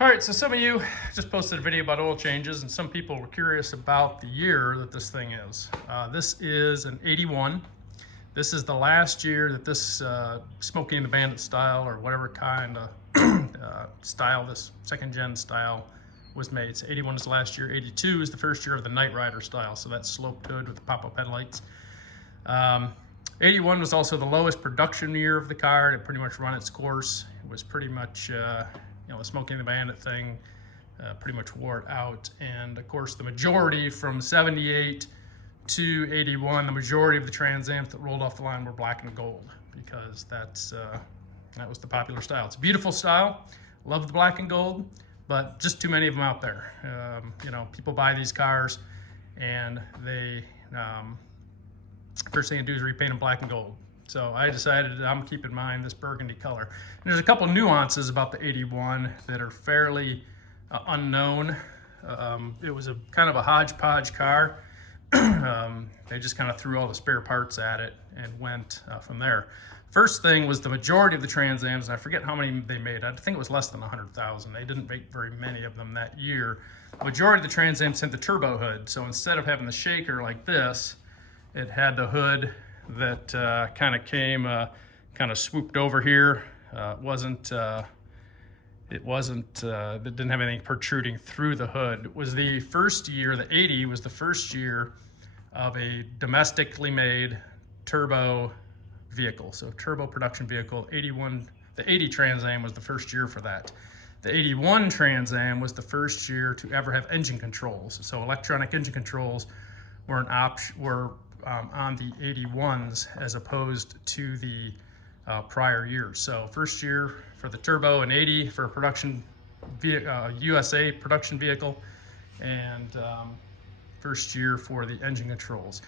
All right, so some of you just posted a video about oil changes, and some people were curious about the year that this thing is. This is an 81. This is the last year that this Smokey and the Bandit style, or whatever kind of style, this second gen style was made. So 81 is the last year. 82 is the first year of the Night Rider style, so that's sloped hood with the pop-up headlights. 81 was also the lowest production year of the car. It pretty much run its course. It was pretty much the Smokey and the Bandit thing pretty much wore it out. And of course, the majority from 78 to 81, the majority of the Trans Ams that rolled off the line were black and gold, because that was the popular style. It's a beautiful style. Love the black and gold, but just too many of them out there. People buy these cars and they first thing they do is repaint them black and gold. So I decided I'm keeping mine this burgundy color. And there's a couple nuances about the 81 that are fairly unknown. It was a kind of a hodgepodge car. They just kind of threw all the spare parts at it and went from there. First thing was the majority of the Trans Ams, and I forget how many they made. I think it was less than 100,000. They didn't make very many of them that year. The majority of the Trans Ams had the turbo hood. So instead of having the shaker like this, it had the hood that kind of came, kind of swooped over here. It didn't have anything protruding through the hood. It was the first year, the 80 was the first year of a domestically made turbo vehicle. So turbo production vehicle. The 80 Trans Am was the first year for that. The 81 Trans Am was the first year to ever have engine controls. So electronic engine controls were an option, on the 81s as opposed to the prior years. So first year for the turbo and 80 for a production USA production vehicle, and first year for the engine controls.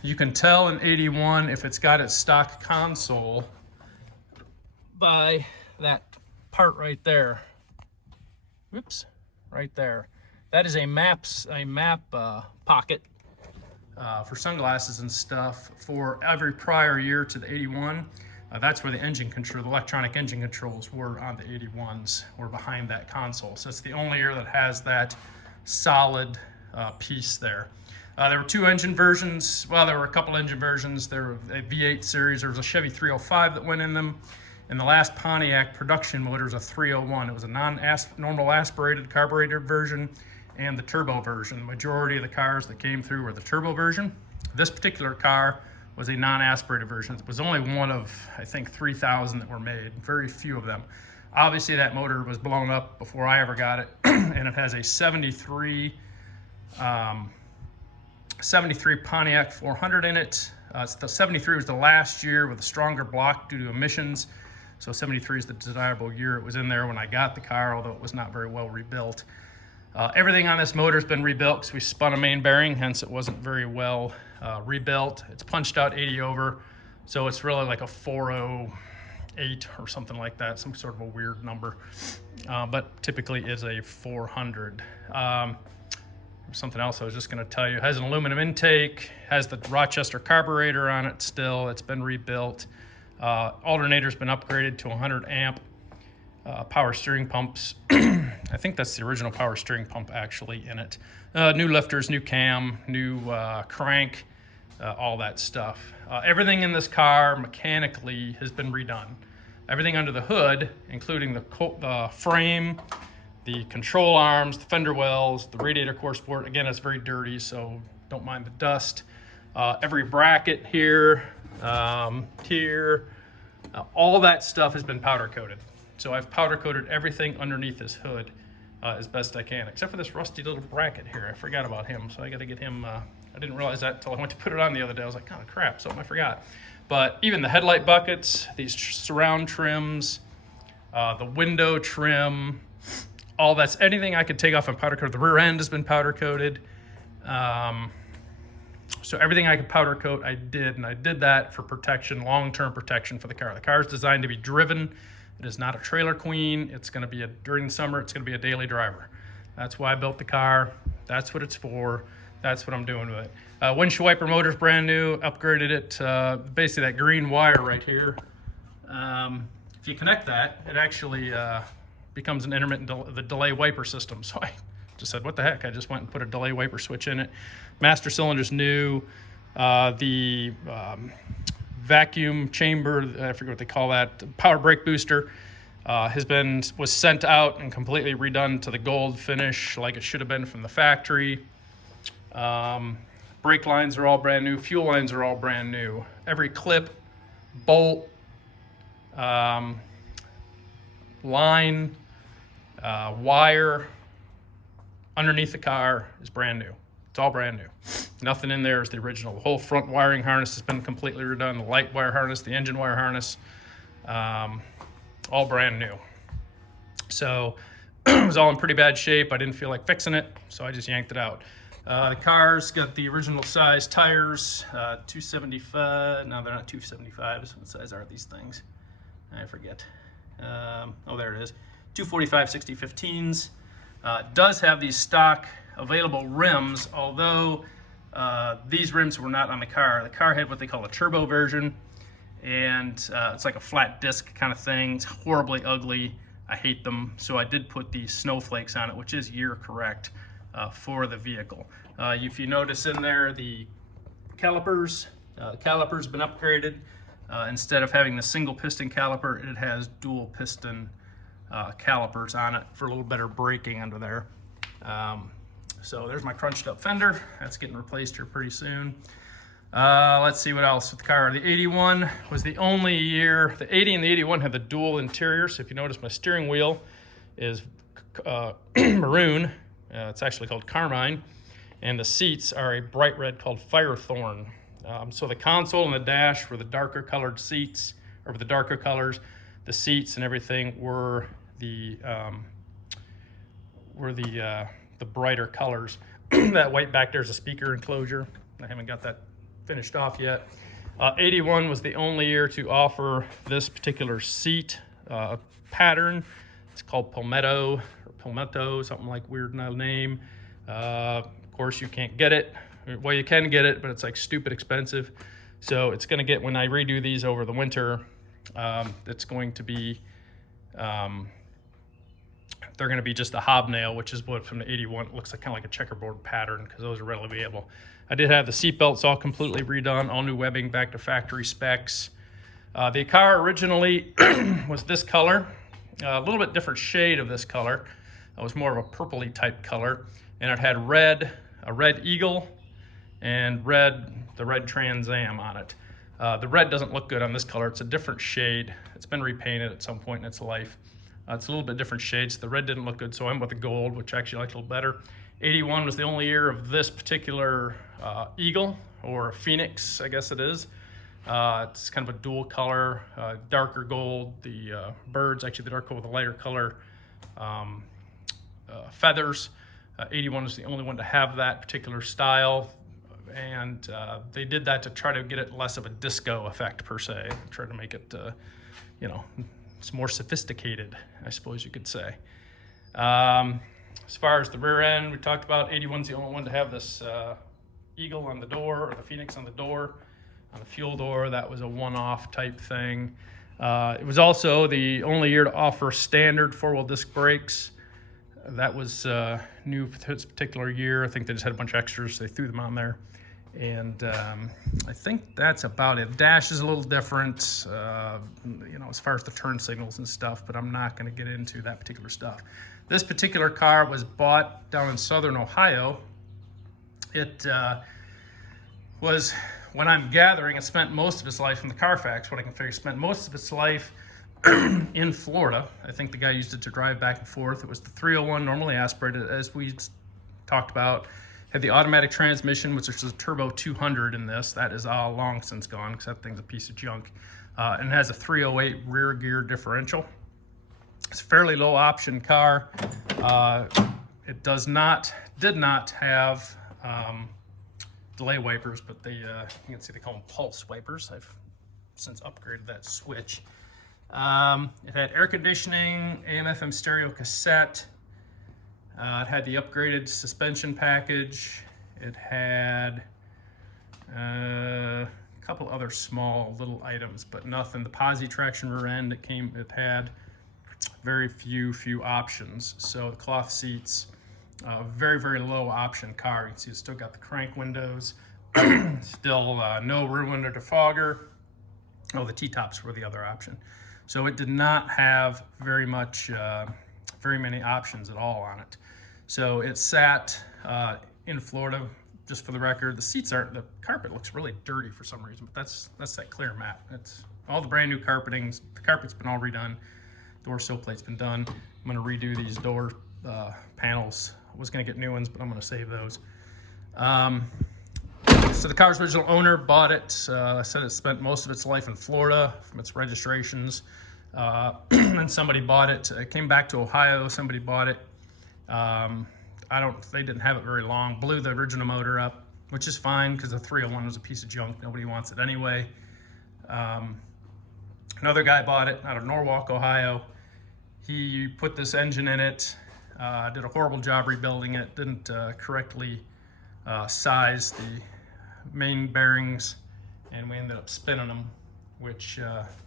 You can tell in 81 if it's got its stock console by that part right there. Whoops, right there. That is a map pocket for sunglasses and stuff for every prior year to the 81. That's where the the electronic engine controls were on the 81s, were behind that console. So it's the only year that has that solid piece there. There were two engine versions. Well, there were a couple engine versions. There were a V8 series. There was a Chevy 305 that went in them. And the last Pontiac production motor was a 301. It was a normal aspirated carbureted version and the turbo version. The majority of the cars that came through were the turbo version. This particular car was a non-aspirated version. It was only one of, I think, 3,000 that were made, very few of them. Obviously that motor was blown up before I ever got it, and it has a 73 Pontiac 400 in it. The 73 was the last year with a stronger block due to emissions. So 73 is the desirable year. It was in there when I got the car, although it was not very well rebuilt. Everything on this motor has been rebuilt because we spun a main bearing, hence it wasn't very well rebuilt. It's punched out 80 over, so it's really like a 408 or something like that, some sort of a weird number, but typically is a 400. Something else I was just going to tell you. It has an aluminum intake, has the Rochester carburetor on it still. It's been rebuilt. Alternator's been upgraded to 100 amp. Power steering pumps. I think that's the original power steering pump actually in it. New lifters, new cam, new crank, all that stuff. Everything in this car mechanically has been redone. Everything under the hood, including the frame, the control arms, the fender wells, the radiator core support. Again, it's very dirty, so don't mind the dust. Every bracket here, all that stuff has been powder coated. So I've powder coated everything underneath this hood as best I can, except for this rusty little bracket here. I forgot about him, so I got to get him. I didn't realize that until I went to put it on the other day. I was like, oh crap, something I forgot. But even the headlight buckets, these surround trims, the window trim, all that's anything I could take off and powder coat. The rear end has been powder coated. So everything I could powder coat, I did, and I did that for protection, long-term protection for the car. The car is designed to be driven. It is not a trailer queen. It's going to be during the summer, it's going to be a daily driver. That's why I built the car. That's what it's for. That's what I'm doing with it. Windshield wiper motor's brand new. Upgraded it. Basically that green wire right here. If you connect that, it actually becomes an intermittent the delay wiper system. So I just said, what the heck? I just went and put a delay wiper switch in it. Master cylinder's new. The vacuum chamber, I forget what they call that, power brake booster, was sent out and completely redone to the gold finish like it should have been from the factory. Brake lines are all brand new. Fuel lines are all brand new. Every clip, bolt, line, wire underneath the car is brand new. It's all brand new. Nothing in there is the original. The whole front wiring harness has been completely redone. The light wire harness, the engine wire harness, all brand new. So it was all in pretty bad shape. I didn't feel like fixing it, so I just yanked it out. The car's got the original size tires, 275. No, they're not 275s. What size are these things? I forget. Oh, there it is. 245 60/15s. It does have these stock available rims, although these rims were not on the car. The car had what they call a turbo version, and it's like a flat disc kind of thing. It's horribly ugly. I hate them. So I did put these snowflakes on it, which is year correct for the vehicle. If you notice in there, the calipers been upgraded. Instead of having the single piston caliper, it has dual piston calipers on it for a little better braking under there. So there's my crunched up fender. That's getting replaced here pretty soon. Let's see what else with the car. The 81 was the only year. The 80 and the 81 had the dual interior. So if you notice, my steering wheel is maroon. It's actually called Carmine. And the seats are a bright red called Firethorn. So the console and the dash were the darker colored seats, or the darker colors. The seats and everything were the brighter colors. That white back there is a speaker enclosure. I haven't got that finished off yet. 81 was the only year to offer this particular seat pattern. It's called Palmetto, something like weird name. Of course, you can't get it. Well, you can get it, but it's like stupid expensive. So it's going to get, when I redo these over the winter, it's going to be, they're going to be just a hobnail, which is what from the 81 it looks like, kind of like a checkerboard pattern, because those are readily able. I did have the seat belts all completely redone, all new webbing back to factory specs. The car originally was this color, a little bit different shade of this color. It was more of a purpley type color, and it had a red Eagle and the red Trans Am on it. The red doesn't look good on this color. It's a different shade. It's been repainted at some point in its life. It's a little bit different shades. The red didn't look good, so I went with the gold, which I actually liked a little better. 81 was the only year of this particular Eagle, or Phoenix, I guess it is. It's kind of a dual color, darker gold. The birds, actually the dark gold with a lighter color feathers. 81 is the only one to have that particular style, and they did that to try to get it less of a disco effect per se, try to make it, it's more sophisticated, I suppose you could say. As far as the rear end, we talked about 81's the only one to have this Eagle on the door, or the Phoenix on the door. On the fuel door, that was a one-off type thing. It was also the only year to offer standard four-wheel disc brakes. That was new for this particular year. I think they just had a bunch of extras, so they threw them on there. And I think that's about it. The dash is a little different, as far as the turn signals and stuff, but I'm not going to get into that particular stuff. This particular car was bought down in southern Ohio. It was, when I'm gathering, it spent most of its life in the Carfax. What I can figure, spent most of its life in Florida. I think the guy used it to drive back and forth. It was the 301, normally aspirated, as we talked about. Had the automatic transmission, which is a turbo 200 in this. That is all long since gone, because that thing's a piece of junk. And it has a 308 rear gear differential. It's a fairly low option car. It did not have delay wipers, but you can see they call them pulse wipers. I've since upgraded that switch. It had air conditioning, AM/FM stereo cassette. It had the upgraded suspension package. It had a couple other small little items, but nothing. The posi traction rear end it had. very few options. So the cloth seats, very, very low option car. You can see it's still got the crank windows, still no rear window defogger. Oh, the T-tops were the other option. So it did not have very many options at all on it. So it sat in Florida. Just for the record, the carpet looks really dirty for some reason, but that's that clear matte. It's all the brand new carpeting. The carpet's been all redone. Door sill plate's been done. I'm gonna redo these door panels. I was gonna get new ones, but I'm gonna save those. So the car's original owner bought it. I said it spent most of its life in Florida from its registrations. And somebody bought it. It came back to Ohio. Somebody bought it. They didn't have it very long. Blew the original motor up, which is fine because the 301 was a piece of junk. Nobody wants it anyway. Another guy bought it out of Norwalk, Ohio. He put this engine in it, did a horrible job rebuilding it, didn't correctly size the main bearings, and we ended up spinning them, which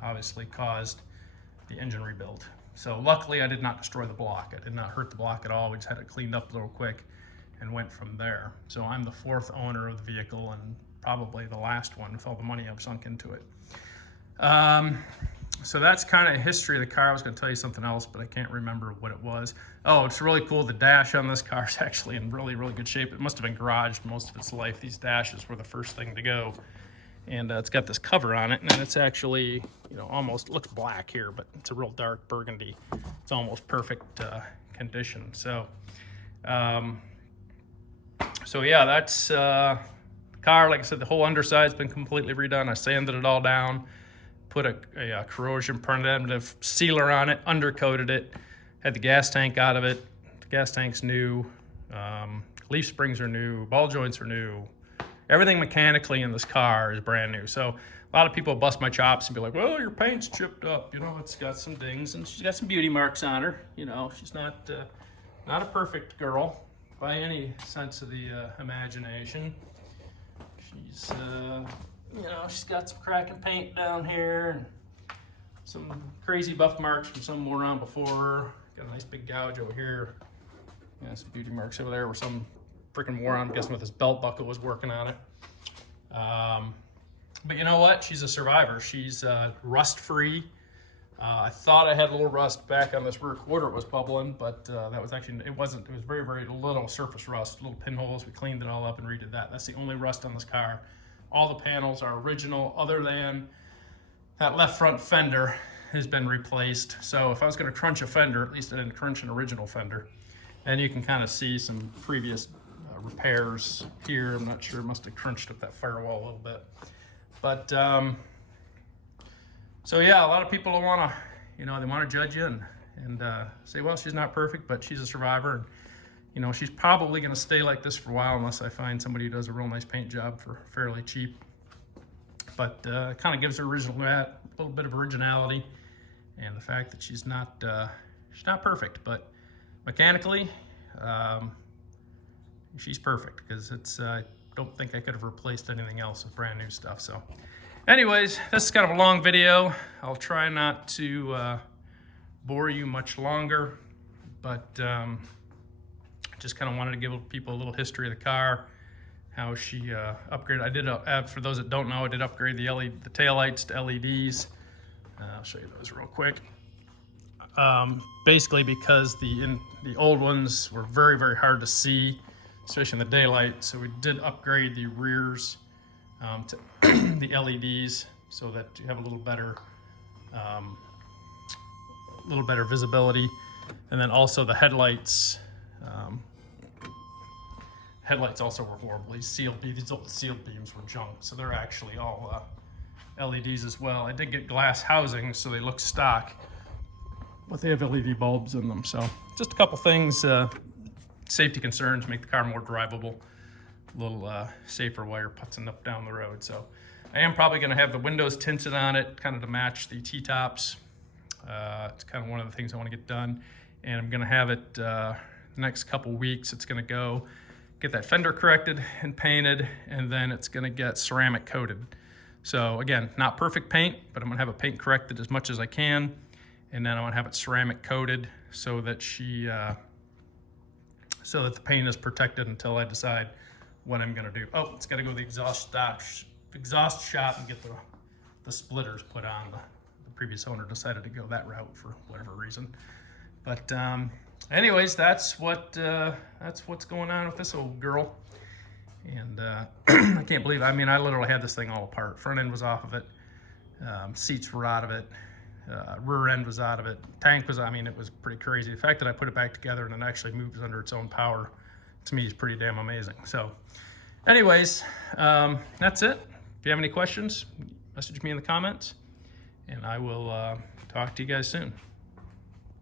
obviously caused the engine rebuild. So luckily I did not destroy the block. I did not hurt the block at all. We just had it cleaned up a little quick and went from there. So I'm the 4th owner of the vehicle and probably the last one with all the money I've sunk into it. So that's kind of history of the car. I was going to tell you something else, but I can't remember what it was. Oh, it's really cool. The dash on this car is actually in really, really good shape. It must have been garaged most of its life. These dashes were the first thing to go. And it's got this cover on it, and it's actually, almost looks black here, but it's a real dark burgundy. It's almost perfect condition. So, yeah, that's the car. Like I said, the whole underside's been completely redone. I sanded it all down, put a corrosion preventative sealer on it, undercoated it, had the gas tank out of it. The gas tank's new. Leaf springs are new. Ball joints are new. Everything mechanically in this car is brand new. So a lot of people bust my chops and be like, well, your paint's chipped up. It's got some dings and she's got some beauty marks on her. She's not a perfect girl by any sense of the imagination. She's, she's got some cracking paint down here and some crazy buff marks from some moron before her. Got a nice big gouge over here. Yeah, some beauty marks over there where some freaking moron, I'm guessing with his belt buckle, was working on it. But you know what? She's a survivor. She's rust free. I thought I had a little rust back on this rear quarter. It was bubbling, but that was actually, it wasn't. It was very, very little surface rust, little pinholes. We cleaned it all up and redid that. That's the only rust on this car. All the panels are original, other than that left front fender has been replaced. So if I was going to crunch a fender, at least I didn't crunch an original fender. And you can kind of see some previous repairs here. I'm not sure, must have crunched up that firewall a little bit. But so yeah, a lot of people want to, they want to judge you and say, well, she's not perfect, but she's a survivor. And, she's probably going to stay like this for a while unless I find somebody who does a real nice paint job for fairly cheap. But it kind of gives her a little bit of originality, and the fact that she's not perfect, but mechanically, she's perfect, because I don't think I could have replaced anything else with brand new stuff. So anyways, this is kind of a long video. I'll try not to bore you much longer, but just kind of wanted to give people a little history of the car, how she upgraded. I did, for those that don't know, I did upgrade the taillights to LEDs. I'll show you those real quick. Basically because the old ones were very, very hard to see, especially in the daylight. So we did upgrade the rears to the LEDs so that you have a little better visibility. And then also the headlights. Headlights also were horribly sealed. These old sealed beams were junk, so they're actually all LEDs as well. I did get glass housings, so they look stock, but they have LED bulbs in them. So just a couple things, safety concerns, make the car more drivable, a little safer while you're putzing up down the road. So I am probably going to have the windows tinted on it, kind of to match the T-tops. It's kind of one of the things I want to get done, and I'm going to have it the next couple weeks. It's going to go get that fender corrected and painted, and then it's going to get ceramic coated. So again, not perfect paint, but I'm going to have it paint corrected as much as I can. and then I want to have it ceramic coated so that so that the paint is protected until I decide what I'm gonna do. Oh, it's gotta go to the exhaust shop and get the splitters put on. The previous owner decided to go that route for whatever reason. But anyways, that's what's going on with this old girl. And I can't believe, I mean, I literally had this thing all apart. Front end was off of it, seats were out of it, rear end was out of it, tank was, I mean, it was pretty crazy. The fact that I put it back together and it actually moves under its own power, to me, is pretty damn amazing. So anyways, that's it. If you have any questions, message me in the comments, and I will talk to you guys soon.